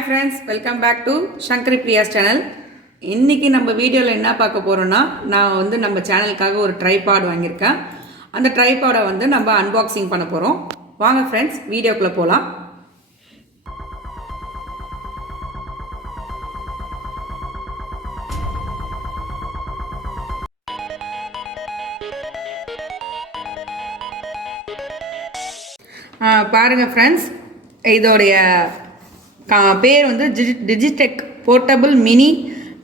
Hi friends, welcome back to SANKARIPRIYA'S channel. இன்னைக்கு நம்ம வீடியோல என்ன பார்க்க போறோம்னா நான் வந்து நம்ம சேனலுக்காக ஒரு ட்ரைபாட் வாங்கியிருக்கேன். அந்த ட்ரைபாடை வந்து நம்ம அன்பாக்சிங் பண்ண போறோம். வாங்க फ्रेंड्स வீடியோக்குள்ள போலாம். பாருங்க फ्रेंड्स இதோடைய பேர் வந்து Digitek Portable Mini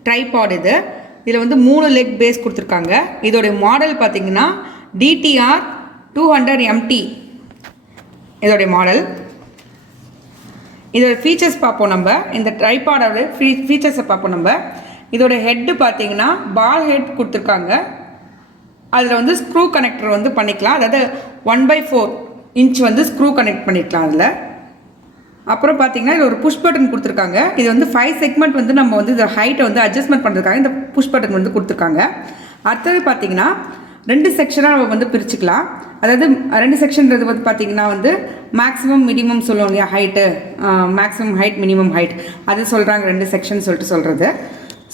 Tripod இதில் வந்து 3 லெக் பேஸ் கொடுத்துருக்காங்க. இதோடைய மாடல் பார்த்தீங்கன்னா DTR 200MT இதோடைய மாடல். இதோட ஃபீச்சர்ஸ் பார்ப்போம் நம்ம. இந்த ட்ரைபாடோட ஃபீச்சர்ஸை பார்ப்போம் நம்ம. இதோட ஹெட்டு பார்த்தீங்கன்னா பால் ஹெட் கொடுத்துருக்காங்க. அதில் வந்து ஸ்க்ரூ கனெக்டர் வந்து பண்ணிக்கலாம். அதாவது 1/4 இன்ச் வந்து ஸ்க்ரூ கனெக்ட் பண்ணிக்கலாம் அதில். அப்புறம் பார்த்தீங்கன்னா இது ஒரு புஷ் பட்டன் கொடுத்துருக்காங்க. இது வந்து 5 செக்மெண்ட் வந்து நம்ம வந்து இந்த ஹைட்டை வந்து அட்ஜஸ்ட்மெண்ட் பண்ணுறதுக்காக இந்த புஷ் பட்டன் வந்து கொடுத்துருக்காங்க. அடுத்தது பார்த்தீங்கன்னா 2 செக்ஷனாக நம்ம வந்து பிரிச்சுக்கலாம். அதாவது 2 செக்ஷன்றது வந்து பார்த்தீங்கன்னா வந்து மேக்ஸிமம் மினிமம் சொல்லுவோம் இல்லையா, height maximum height minimum height அது சொல்கிறாங்க. 2 செக்ஷன் சொல்லிட்டு சொல்கிறது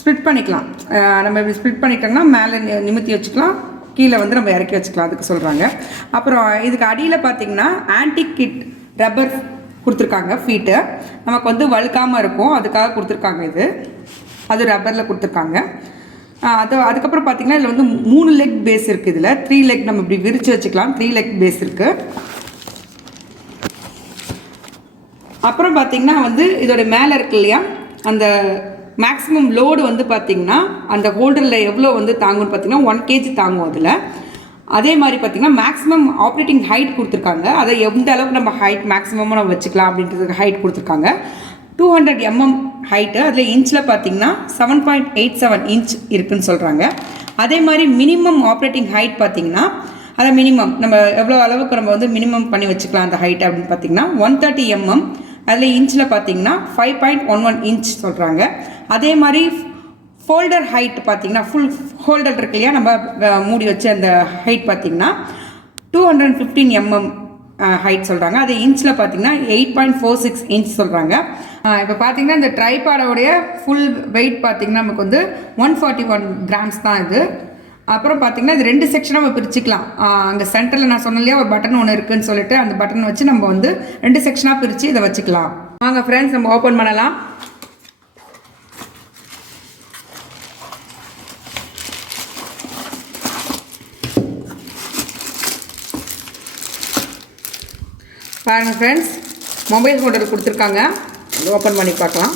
ஸ்ப்ளிட் பண்ணிக்கலாம். நம்ம இப்படி ஸ்ப்ளிட் பண்ணிட்டோம்னா மேலே நிமித்தி வச்சுக்கலாம், கீழே வந்து நம்ம இறக்கி வச்சுக்கலாம், அதுக்கு சொல்கிறாங்க. அப்புறம் இதுக்கு அடியில் பார்த்தீங்கன்னா ஆன்டிக் கிட் ரப்பர் கொடுத்துருக்காங்க. ஃபீட்டு நமக்கு வந்து வழுக்காமல் இருக்கும், அதுக்காக கொடுத்துருக்காங்க. இது அது ரப்பரில் கொடுத்துருக்காங்க. அதுக்கப்புறம் பார்த்திங்கன்னா இதில் வந்து 3 லெக் பேஸ் இருக்குது. இதில் 3 லெக் நம்ம இப்படி விரித்து வச்சுக்கலாம். 3 லெக் பேஸ் இருக்குது. அப்புறம் பார்த்திங்கன்னா வந்து இதோட மேலே இருக்கு இல்லையா, அந்த மேக்ஸிமம் லோடு வந்து பார்த்திங்கன்னா அந்த ஹோல்டரில் எவ்வளோ வந்து தாங்கும்னு பார்த்திங்கன்னா 1 kg தாங்கும் அதில். அதே மாதிரி பார்த்திங்கன்னா மேக்ஸிமம் ஆப்ரேட்டிங் ஹைட் கொடுத்துருக்காங்க. அதை எந்த அளவுக்கு நம்ம ஹைட் மேக்ஸிமமாக நம்ம வச்சுக்கலாம் அப்படின்றதுக்கு ஹைட் கொடுத்துருக்காங்க. 200 mm ஹைட்டு. அதில் இன்ச்சில் பார்த்திங்கன்னா 7.87 இன்ச் இருக்குதுன்னு சொல்கிறாங்க. அதே மாதிரி மினிமம் ஆப்ரேட்டிங் ஹைட் பார்த்திங்கன்னா அதை மினிமம் நம்ம எவ்வளோ அளவுக்கு நம்ம வந்து மினிமம் பண்ணி வச்சுக்கலாம் அந்த ஹைட் அப்படின்னு பார்த்திங்கன்னா 130 mm. அதில் இன்ச்சில் பார்த்திங்கன்னா 5.11 இன்ச் சொல்கிறாங்க. அதே மாதிரி ஃபோல்டர் ஹைட் பார்த்திங்கன்னா ஃபுல் ஹோல்டர் இருக்கு இல்லையா, நம்ம மூடி வச்சு அந்த ஹைட் பார்த்திங்கன்னா 215 mm ஹைட் சொல்கிறாங்க. அது இன்ச்சில் பார்த்திங்கன்னா 8.46 இன்ச் சொல்கிறாங்க. இப்போ பார்த்திங்கன்னா இந்த ட்ரைபாடோடைய ஃபுல் வெயிட் பார்த்திங்கன்னா நமக்கு வந்து 141 grams தான் இது. அப்புறம் பார்த்திங்கன்னா இது 2 செக்ஷனாக நம்ம பிரிச்சுக்கலாம். அங்கே சென்டரில் நான் சொன்னேன் இல்லையா ஒரு பட்டன் ஒன்று இருக்குதுன்னு சொல்லிட்டு அந்த பட்டன் வச்சு நம்ம வந்து 2 செக்ஷனாக பிரித்து இதை வச்சுக்கலாம். வாங்க ஃப்ரெண்ட்ஸ் நம்ம ஓப்பன் பண்ணலாம். பாருங்கள் ஃப்ரெண்ட்ஸ், மொபைல் ஹோல்டர் கொடுத்துருக்காங்க. ஓப்பன் பண்ணி பார்க்கலாம்.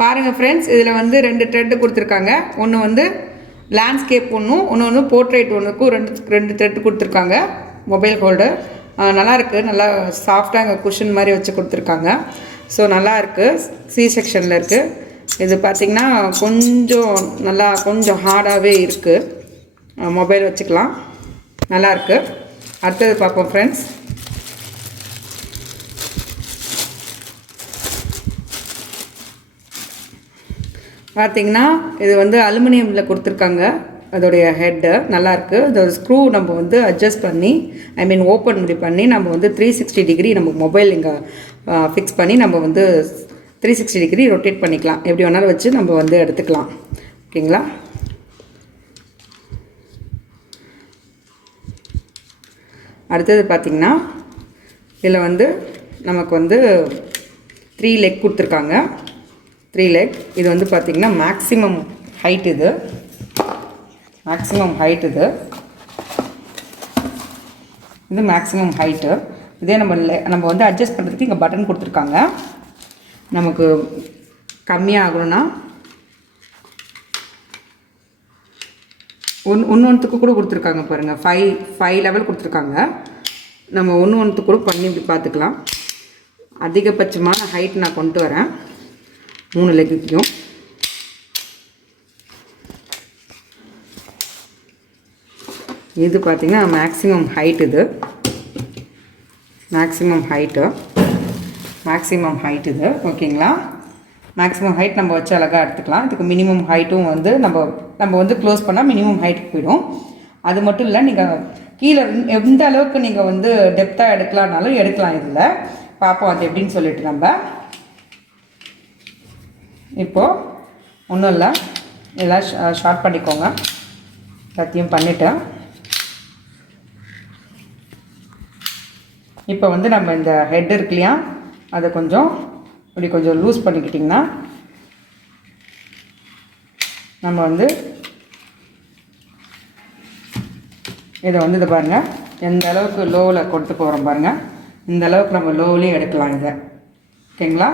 பாருங்கள் ஃப்ரெண்ட்ஸ், இதில் வந்து 2 த்ரெட்டு கொடுத்துருக்காங்க. ஒன்று வந்து லேண்ட்ஸ்கேப் ஒன்று வந்து போர்ட்ரேட் ஒன்றுக்கும் 2 த்ரெட்டு கொடுத்துருக்காங்க. மொபைல் ஹோல்டர் நல்லா இருக்குது. நல்லா சாஃப்டாக அங்கே குஷன் மாதிரி வச்சு கொடுத்துருக்காங்க. ஸோ நல்லா இருக்குது. சி செக்ஷனில் இருக்குது. இது பார்த்திங்கன்னா கொஞ்சம் ஹார்டாகவே இருக்குது. மொபைல் வச்சுக்கலாம், நல்லாயிருக்கு. அடுத்தது பார்ப்போம் ஃப்ரெண்ட்ஸ். பார்த்திங்கன்னா இது வந்து அலுமினியமில் கொடுத்துருக்காங்க. அதோடைய ஹெட்டு நல்லாயிருக்கு. அதோட ஸ்க்ரூ நம்ம வந்து அட்ஜஸ்ட் பண்ணி ஓப்பன் பண்ணி நம்ம வந்து 360 டிகிரி நம்ம மொபைல் இங்கே ஃபிக்ஸ் பண்ணி நம்ம வந்து 360 டிகிரி ரொட்டேட் பண்ணிக்கலாம். எப்படி வேணாலும் வச்சு நம்ம வந்து எடுத்துக்கலாம். ஓகேங்களா? அடுத்தது பார்த்திங்கன்னா இதில் வந்து நமக்கு வந்து 3 லெக் கொடுத்துருக்காங்க. 3 லெக். இது வந்து பார்த்திங்கன்னா மேக்ஸிமம் ஹைட். இது மேக்ஸிமம் ஹைட். இது மேக்ஸிமம் ஹைட்டு. இதே நம்ம வந்து அட்ஜஸ்ட் பண்ணுறதுக்கு இங்கே பட்டன் கொடுத்துருக்காங்க. நமக்கு கம்மியாக ஆகணும்னா ஒன்றுத்துக்கு கூட கொடுத்துருக்காங்க. பாருங்கள், 5 லெவல் கொடுத்துருக்காங்க. நம்ம ஒன்றுத்துக்கு கூட பண்ணி இப்படி பார்த்துக்கலாம். அதிகபட்சமான ஹைட் நான் கொண்டு வரேன் 3 லெக்குக்கும். இது பார்த்திங்கன்னா மேக்ஸிமம் ஹைட். இது மேக்ஸிமம் ஹைட் இது. ஓகேங்களா? மேக்ஸிமம் ஹைட் நம்ம வச்சு அழகாக எடுத்துக்கலாம். இதுக்கு மினிமம் ஹைட்டும் வந்து நம்ம நம்ம வந்து க்ளோஸ் பண்ணால் மினிமம் ஹைட்டுக்கு போயிடும். அது மட்டும் இல்லை, நீங்கள் கீழே எந்த அளவுக்கு நீங்கள் வந்து டெப்த்தாக எடுக்கலான்னாலும் எடுக்கலாம். இதில் பார்ப்போம் அது எப்படின்னு சொல்லிட்டு. நம்ம இப்போது ஒன்றும் இல்லை, எல்லாம் ஷார்ட் பண்ணிக்கோங்க. எல்லாத்தையும் பண்ணிவிட்டேன். இப்போ வந்து நம்ம இந்த ஹெட் இருக்கு இல்லையா, அதை கொஞ்சம் இப்படி கொஞ்சம் லூஸ் பண்ணிக்கிட்டிங்கன்னா நம்ம வந்து இதை வந்து இதை பாருங்கள், எந்த அளவுக்கு லோவில் கொண்டு போகிறோம் பாருங்கள். இந்த அளவுக்கு நம்ம லோவிலையும் எடுக்கலாம் இதை. ஓகேங்களா?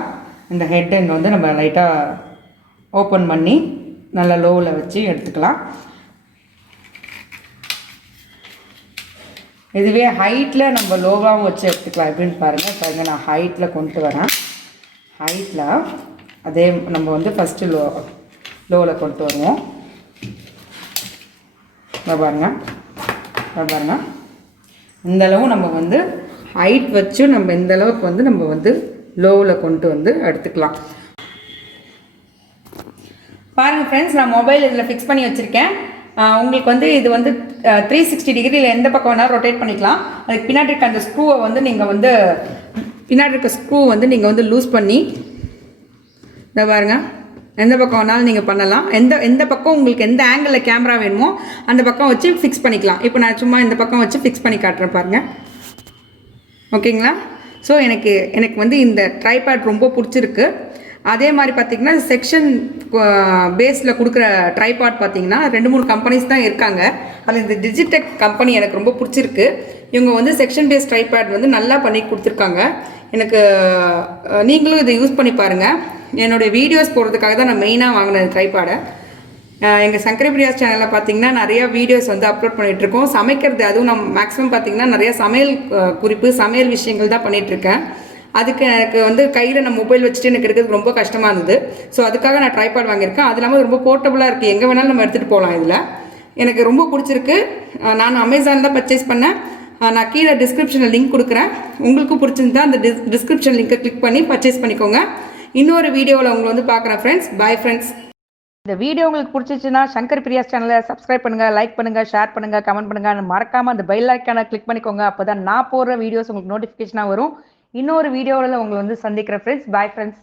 இந்த ஹெட் இங்கே வந்து நம்ம லைட்டாக ஓப்பன் பண்ணி நல்லா லோவில் வச்சு எடுத்துக்கலாம். இதுவே ஹைட்டில் நம்ம லோவாகவும் வச்சு எடுத்துக்கலாம். எப்படின்னு பாருங்கள். நான் ஹைட்டில் கொண்டு வரேன். ஹைட்டில் அதே நம்ம வந்து ஃபஸ்ட்டு லோவில் கொண்டு வருவோம். பாருங்கள் இந்தளவு நம்ம வந்து ஹைட் வச்சு நம்ம இந்த அளவுக்கு வந்து நம்ம வந்து லோவில் கொண்டு வந்து எடுத்துக்கலாம். பாருங்கள் ஃப்ரெண்ட்ஸ், நான் மொபைல் இதில் ஃபிக்ஸ் பண்ணி வச்சுருக்கேன். உங்களுக்கு வந்து இது வந்து 360 டிகிரியில் எந்த பக்கம் வேணாலும் ரொட்டேட் பண்ணிக்கலாம். அதுக்கு பின்னாடி இருக்க அந்த ஸ்க்ரூவை வந்து நீங்கள் வந்து பின்னாடி இருக்க ஸ்க்ரூ வந்து நீங்கள் வந்து லூஸ் பண்ணி இதை பாருங்கள், எந்த பக்கம் வேணாலும் நீங்கள் பண்ணலாம். எந்த பக்கம் உங்களுக்கு எந்த ஆங்கிளில் கேமரா வேணுமோ அந்த பக்கம் வச்சு ஃபிக்ஸ் பண்ணிக்கலாம். இப்போ நான் சும்மா இந்த பக்கம் வச்சு ஃபிக்ஸ் பண்ணி காட்டுறேன் பாருங்கள். ஓகேங்களா? ஸோ எனக்கு வந்து இந்த ட்ரைபேட் ரொம்ப பிடிச்சிருக்கு. அதே மாதிரி பார்த்திங்கன்னா செக்ஷன் பேஸில் கொடுக்குற ட்ரைபாட் பார்த்திங்கன்னா 2-3 கம்பெனிஸ் தான் இருக்காங்க. அதில் இந்த டிஜிடெக் கம்பெனி எனக்கு ரொம்ப பிடிச்சிருக்கு. இவங்க வந்து செக்ஷன் பேஸ் ட்ரைபேட் வந்து நல்லா பண்ணி கொடுத்துருக்காங்க. எனக்கு நீங்களும் இதை யூஸ் பண்ணி பாருங்கள். என்னுடைய வீடியோஸ் போடுறதுக்காக தான் நான் மெயினாக வாங்கினேன் ட்ரைபாடை. எங்கள் சங்கரிபிரியாஸ் சேனலில் பார்த்திங்கன்னா நிறையா வீடியோஸ் வந்து அப்லோட் பண்ணிகிட்ருக்கோம். சமைக்கிறது, அதுவும் நான் மேக்ஸிமம் பார்த்திங்கன்னா நிறையா சமையல் குறிப்பு, சமையல் விஷயங்கள் தான் பண்ணிகிட்ருக்கேன். அதுக்கு எனக்கு வந்து கையில் நான் மொபைல் வச்சுட்டு எனக்கு இருக்கிறது ரொம்ப கஷ்டமாக இருந்தது. ஸோ அதுக்காக நான் ட்ரைபாட் வாங்கியிருக்கேன். அது இல்லாமல் ரொம்ப போர்ட்டபுளாக இருக்குது, எங்கே வேணாலும் நம்ம எடுத்துகிட்டு போகலாம். இதில் எனக்கு ரொம்ப பிடிச்சிருக்கு. நான் அமேசான் தான் பர்ச்சேஸ் பண்ணேன். நான் கீழே டிஸ்கிரிப்ஷனில் லிங்க் கொடுக்குறேன். உங்களுக்கும் பிடிச்சிருந்தா அந்த டிஸ்கிரிப்ஷன் லிங்கை கிளிக் பண்ணி பர்ச்சேஸ் பண்ணிக்கோங்க. இன்னொரு வீடியோவில் உங்களை வந்து பார்க்குறேன் ஃப்ரெண்ட்ஸ். Bye friends. இந்த வீடியோ உங்களுக்கு பிடிச்சிச்சுன்னா சங்கர் பிரியாஸ் சேனலை சப்ஸ்கிரைப் பண்ணுங்கள், லைக் பண்ணுங்கள், ஷேர் பண்ணுங்கள், கமெண்ட் பண்ணுங்கள். மறக்காமல் அந்த பெல் ஐக்கானை கிளிக் பண்ணிக்கோங்க. அப்போ தான் நான் போடுற வீடியோஸ் உங்களுக்கு நோட்டிஃபிகேஷனாக வரும். இன்னொரு வீடியோவில் உங்களை வந்து சந்திக்கிறேன் ஃப்ரெண்ட்ஸ். Bye friends.